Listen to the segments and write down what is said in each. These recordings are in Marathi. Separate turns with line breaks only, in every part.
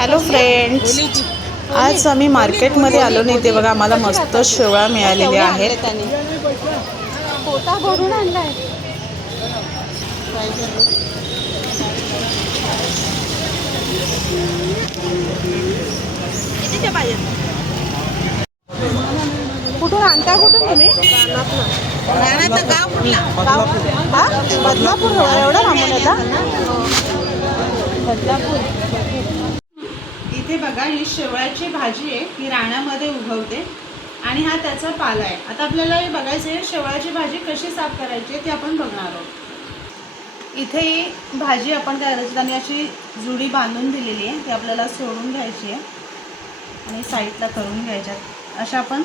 हॅलो फ्रेंड्स आज आम्ही मार्केटमध्ये आलो नाही ते बघा आम्हाला मस्त शेवळा मिळालेल्या आहेत.
कुठून आणता कुठून तुम्ही? हा? बदलापूर एवढं लांबून येता? बदलापूर.
इथे बघा ही शेवळ्याची भाजी आहे ही राण्यामध्ये उगवते. आणि हा त्याचा पाला आहे. आता आपल्याला हे बघायचं आहे शेवळ्याची भाजी कशी साफ करायची आहे ती आपण बघणार आहोत. इथे ही भाजी आपण काय करायची आणि अशी जुडी बांधून दिलेली आहे ती आपल्याला सोडून घ्यायची आहे. आणि साईडला करून घ्यायच्यात अशा आपण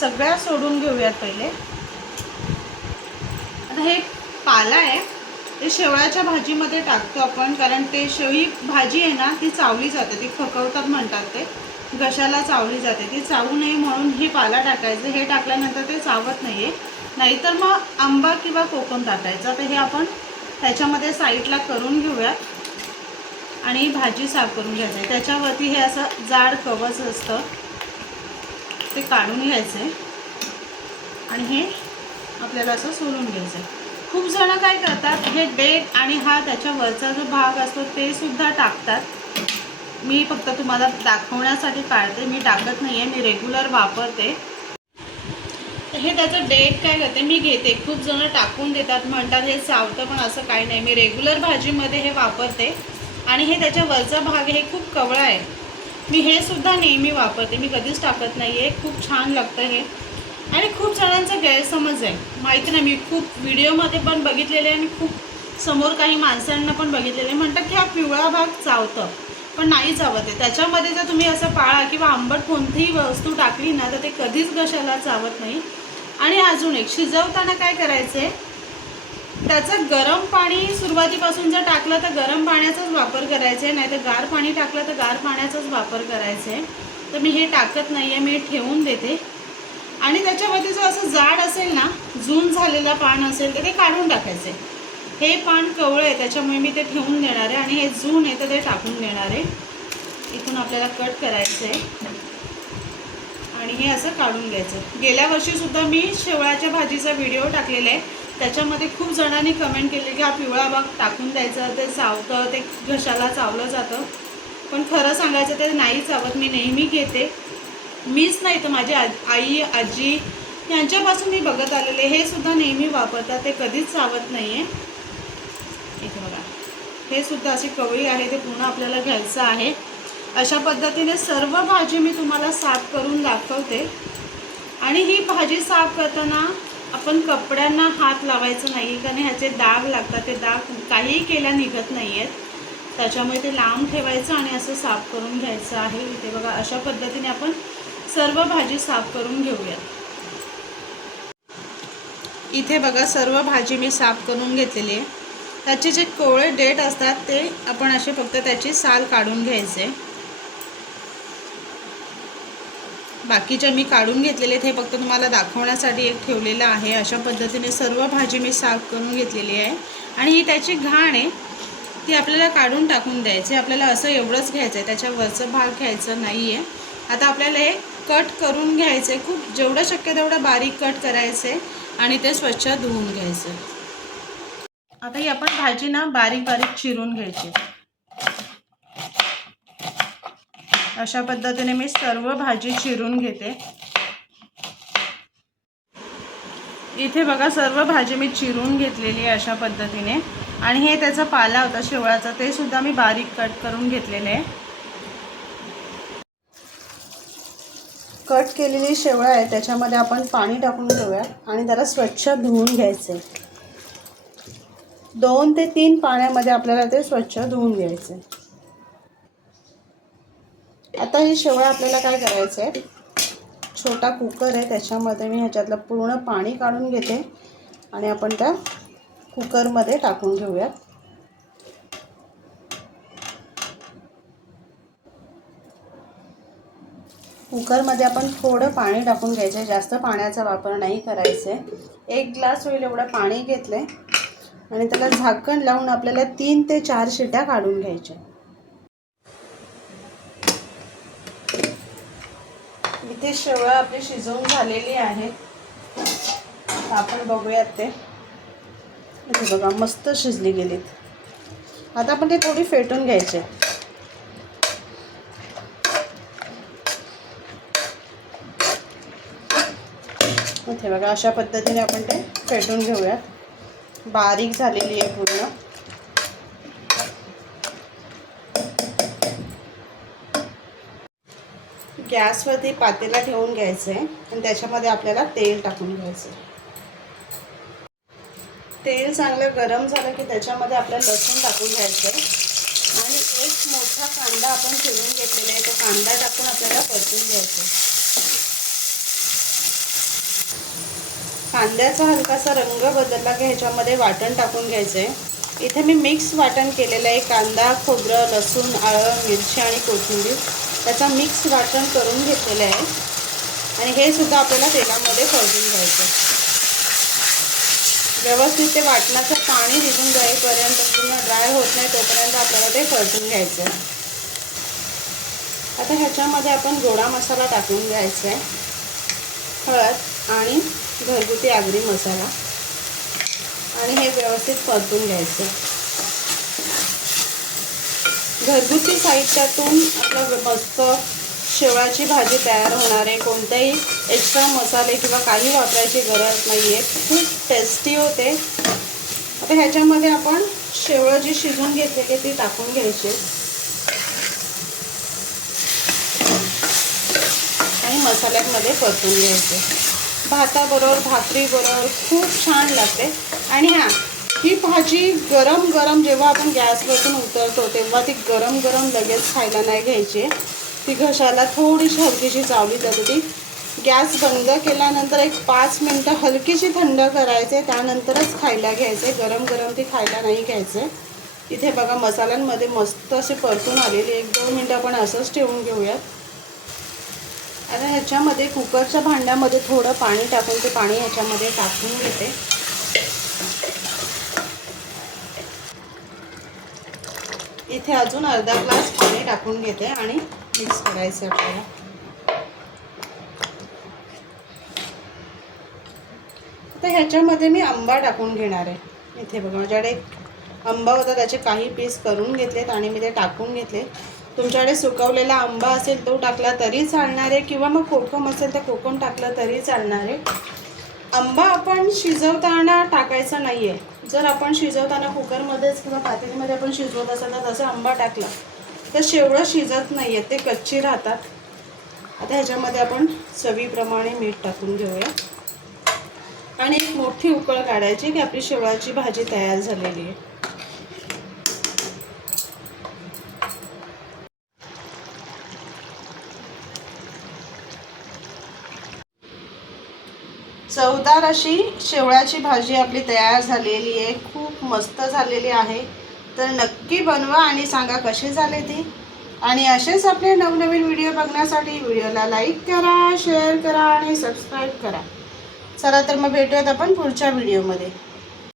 सगळ्या सोडून घेऊयात पहिले. आता हे पाला आहे. ते शेवळ्याच्या भाजीमध्ये टाकतो आपण कारण ते शेवळी भाजी आहे ना ती चावली जाते ती खकवतात म्हणतात ते. घशाला चावली जाते ती चावू नये म्हणून हे पाला टाकायचं हे टाकल्यानंतर ते चावत नाही आहे नाहीतर मग आंबा किंवा कोकम टाकायचं. तर हे आपण त्याच्यामध्ये साईडला करून घेऊयात आणि भाजी साफ करून घ्यायचं आहे. त्याच्यावरती हे असं जाड कवच असतं ते काढून घ्यायचं आहे आणि हे आपल्याला असं सोलून घ्यायचं आहे खूप जण काय करतात हे डेट आणि हा त्याच्या वरचा जो भाग असतो ते सुद्धा टाकतात. मी फक्त तुम्हाला दाखवण्यासाठी काढते. मी टाकत नाही आहे मी रेग्युलर वापरते. हे त्याचं डेट काय करते मी घेते. खूप जण टाकून देतात म्हणतात हे चावतं पण असं काही नाही. मी रेग्युलर भाजीमध्ये हे वापरते. आणि हे त्याच्या वरचा भाग हे खूप कवळा आहे. मी हे सुद्धा नेहमी वापरते. मी कधीच टाकत नाही आहे खूप छान लागतं हे. आणि खूप जणांचा गैरसमज आहे. माहिती नाही मी खूप व्हिडिओमध्ये पण बघितलेले आहे आणि खूप समोर काही माणसांना पण बघितलेले आहे. म्हणतात की हा पिवळा भाग चावतं पण नाही चावत आहे. त्याच्यामध्ये जर तुम्ही असं पाळा किंवा आंबट कोणतीही वस्तू टाकली ना तर ते कधीच घशाला चावत नाही. आणि अजून एक शिजवताना काय करायचं आहे त्याचं गरम पाणी सुरुवातीपासून जर टाकलं तर गरम पाण्याचाच वापर करायचा आहे. नाही तर गार पाणी टाकलं तर गार पाण्याचाच वापर करायचा आहे. तर मी हे टाकत नाही आहे मी ठेवून देते. आणि त्याच्यामध्ये जो असं जाड असेल ना जून झालेला पान असेल तर ते काढून टाकायचं. आहे हे पान कवळं आहे त्याच्यामुळे मी ते ठेवून देणार आहे आणि हे जून आहे तर ते टाकून देणार आहे. इथून आपल्याला कट करायचं आहे आणि हे असं काढून घ्यायचं. गेल्या वर्षीसुद्धा मी शेवळाच्या भाजीचा व्हिडिओ टाकलेला आहे. त्याच्यामध्ये खूप जणांनी कमेंट केले की हा पिवळा भाग टाकून द्यायचं ते चावतं ते घशाला चावलं जातं. पण खरं सांगायचं ते नाही चावत मी नेहमी घेते. मीच नाही तर माझी आई आजी यांच्यापासून मी बघत आलेले हे सुद्धा नेहमी वापरतात ते कधीच चावत नाही आहे इथे बघा. हे सुद्धा अशी कवळी आहे ते पूर्ण आपल्याला घ्यायचं आहे. अशा पद्धतीने सर्व भाजी मी तुम्हाला साफ करून दाखवते. आणि ही भाजी साफ करताना आपण कपड्यांना हात लावायचं नाही कारण ह्याचे दाग लागतात ते दाग काहीही केल्या निघत नाही आहेत त्याच्यामुळे ते लांब ठेवायचं आणि असं साफ करून घ्यायचं आहे. इथे बघा अशा पद्धतीने आपण सर्व भाजी साफ करून घेऊयात इथे बघा सर्व भाजी मी साफ करून घेतलेली आहे. त्याचे जे कोवळे डेट असतात ते आपण असे फक्त त्याची साल काढून घ्यायचे. बाकीच्या मी काढून घेतलेले आहेत हे फक्त तुम्हाला दाखवण्यासाठी एक ठेवलेलं आहे. अशा पद्धतीने सर्व भाजी मी साफ करून घेतलेली आहे. आणि ही त्याची घाण आहे ती आपल्याला काढून टाकून द्यायची. आपल्याला असं एवढंच घ्यायचं आहे त्याच्या वरचं भाग घ्यायचं नाही आहे आता आपल्याला हे कट करून घ्यायचे. खूप जेवढं शक्य तेवढं बारीक कट करायचे आणि ते स्वच्छ धुवून घ्यायचं. आता ही आपण भाजी ना बारीक बारीक चिरून घ्यायची. अशा पद्धतीने मी सर्व भाजी चिरून घेते. इथे बघा सर्व भाजी मी चिरून घेतलेली आहे अशा पद्धतीने. आणि हे त्याचा पाला होता शेवळाचा ते सुद्धा मी बारीक कट करून घेतलेले आहे. कट केलेली शेवळा आहे त्याच्यामध्ये आपण पाणी टाकून घेऊया आणि त्याला स्वच्छ धुवून घ्यायचे. दोन ते तीन पाण्यामध्ये आपल्याला ते स्वच्छ धुवून घ्यायचे. आता ही शेवळा आपल्याला काय करायचं आहे छोटा कुकर आहे त्याच्यामध्ये मी ह्याच्यातलं पूर्ण पाणी काढून घेते आणि आपण त्या कुकरमध्ये टाकून घेऊयात. कुकरमध्ये आपण थोडं पाणी टाकून घ्यायचं आहे. जास्त पाण्याचा वापर नाही करायचा. आहे एक ग्लास होईल एवढं पाणी घेतलं. आहे आणि त्याला झाकण लावून आपल्याला तीन ते चार शिट्या काढून घ्यायच्या. इथे शेवळं आपली शिजवून झालेली आहे आपण बघूयात ते. बघा मस्त शिजली गेलीत. आता आपण ते थोडी फेटून घ्यायचे. इथे बघा अशा पद्धतीने आपण ते फेटून घेऊयात. बारीक झालेली आहे पूर्ण. गॅसवरती पातेला ठेवून घ्यायचं आहे आणि त्याच्यामध्ये आपल्याला तेल टाकून घ्यायचं. आहे तेल चांगलं गरम झालं की त्याच्यामध्ये आपल्याला लसूण टाकून घ्यायचं. आहे आणि एक मोठा कांदा आपण चिरून घेतलेला आहे तो कांदा टाकून आपल्याला परतून घ्यायचा आहे. कांद्याचा हलकासा रंग बदलला की ह्याच्यामध्ये वाटण टाकून घ्यायचं आहे इथे मी मिक्स वाटण केलेलं आहे. कांदा खोबरं लसूण आळं मिरची आणि कोथिंबीर. त्याचा मिक्स वाटण करून घेतलेलं आहे. आणि हे सुद्धा आपल्याला तेलामध्ये परतून घ्यायचं आहे व्यवस्थित ते वाटणाचं पाणी निघून जाईपर्यंत पूर्ण ड्राय होत नाही तोपर्यंत आपल्याला ते परतून घ्यायचं आहे आता ह्याच्यामध्ये आपण गोडा मसाला टाकून घ्यायचा आहे हळद आणि घरगुती आगरी मसाला. आणि हे व्यवस्थित परतून घ्यायचं. घरगुती साहित्यातून आपलं मस्त शेवळाची भाजी तयार होणार आहे कोणतेही एक्स्ट्रा मसाले किंवा काही वापरायची गरज नाही आहे खूप टेस्टी होते. आता ह्याच्यामध्ये आपण शेवळं जी शिजून घेतलेली ती टाकून घ्यायची. आणि मसाल्यामध्ये परतून घ्यायचे. भाताबरोबर भाकरीबरोबर खूप छान लागते. आणि हां ही भाजी गरम गरम जेव्हा आपण गॅसवरून उतरतो तेव्हा ती गरम गरम लगेच खायला नाही घ्यायची. ती घशाला थोडीशी हलकीशी चावली जात होती. गॅस बंद केल्यानंतर एक पाच मिनटं हलकीशी थंड करायचे त्यानंतरच खायला घ्यायचे. गरम गरम ती खायला नाही घ्यायचे. इथे बघा मसाल्यांमध्ये मस्त असे परतून आलेली एक दोन मिनटं आपण असंच ठेवून घेऊयात. आता ह्याच्यामध्ये कुकरच्या भांड्यामध्ये थोडं पाणी टाकून ते पाणी ह्याच्यामध्ये टाकून घेते. इथे अजून अर्धा ग्लास पाणी टाकून घेते आणि मिक्स करायचं आपल्याला. तर ह्याच्यामध्ये मी आंबा टाकून घेणार आहे. इथे बघा माझ्याकडे आंबा होता त्याचे काही पीस करून घेतलेत आणि मी ते टाकून घेतले. तुमच्याकडे सुकवलेला आंबा असेल तो टाकला तरी चालणार आहे किंवा मग कोकम असेल तर कोकम टाकलं तरी चालणार. आहे आंबा आपण शिजवताना टाकायचा नाही आहे जर आपण शिजवताना कुकरमध्येच किंवा पातेलीमध्ये आपण शिजवत असेल तर तसं आंबा टाकला तर शेवळं शिजत नाही आहे ते कच्ची राहतात. आता ह्याच्यामध्ये आपण चवीप्रमाणे मीठ टाकून घेऊया. आणि एक मोठी उकळ काढायची की आपली शेवळाची भाजी तयार झालेली आहे. चवदार अशी शेवळ्याची भाजी आपली तयार झालेली आहे. खूप मस्त झालेली आहे. तर नक्की बनवा आणि सांगा कशी झाले ती. आणि असेच आपले नवनवीन व्हिडिओ बघण्यासाठी व्हिडिओला लाईक करा शेअर करा आणि सबस्क्राईब करा. चला तर मग भेटूयात आपण पुढच्या व्हिडिओमध्ये.